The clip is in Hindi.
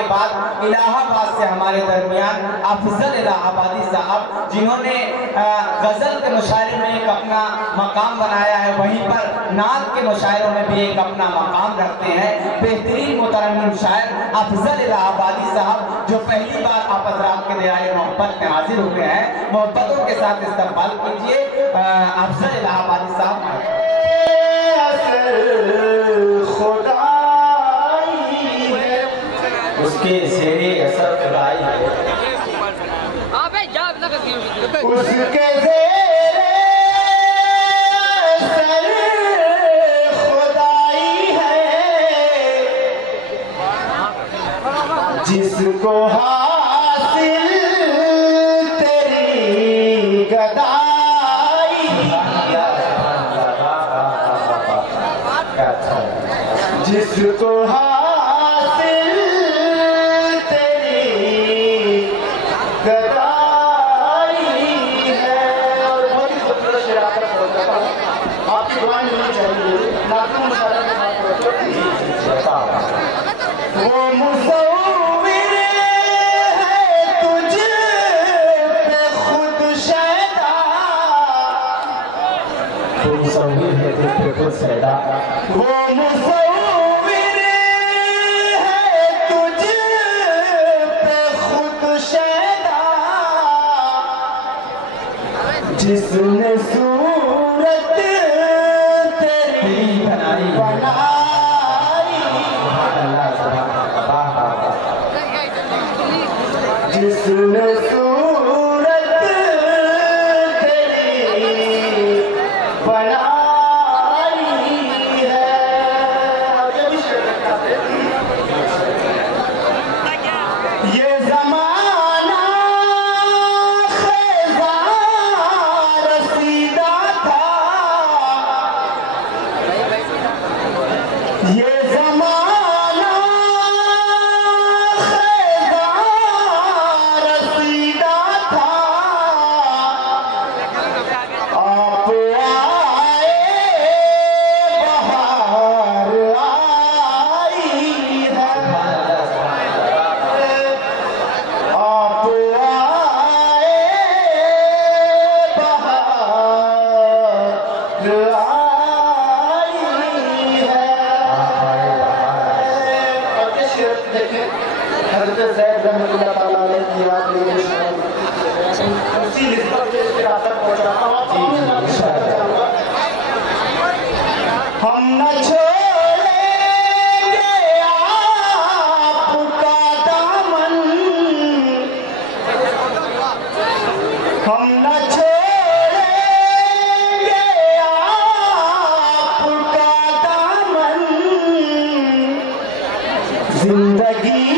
के बाद इलाहाबाद से हमारे दरमियान अफजल इलाहाबादी साहब, जिन्होंने गज़ल के मुशायरे में एक अपना मकाम बनाया है, वहीं पर नात के मुशायरों में भी एक अपना मकाम रखते हैं। बेहतरीन मुतरन्निम शायर अफजल इलाहाबादी साहब, जो पहली बार आप हज़रात के दरियाए मोहब्बत में हाजिर हुए हैं, मोहब्बतों के साथ इस्तकबाल कीजिए अफजल इलाहाबादी साहब। उसके शेरे असर खुदाई है, उसके जिसको हासिल तेरी गदाई, जिसको हासिल तेरी गदाई है। और बहुत ही खूबसूरत शेर आकर बोलता था, आपकी दुआ नहीं चाहिए नाज़ुक मुशायरा के साथ वो मुसव्विर है तुझ पे खुद शैदा, तो मुसव्विर है तुझ पे खुद शैदा, वो मुसव्विर है तुझ पे खुद शैदा, जिसने सूरत तेरी बनाई जिसने सूरत तेरी बनाई है। ये ज़माना ख़ेज़ार रसीदा था, ये ज़माना रसीदा था, आप आए बहार आई है, आप आए बहार आई है। और ये शेर देखें, हज़रत ज़ैद रहमतुल्लाह तआला अलैह की याद में उसी निस्बत से इसके आकर पहुंचाता हूं। हम न छोड़ेंगे आपका दामन, हम न छोड़ेंगे आपका दामन, जिंदगी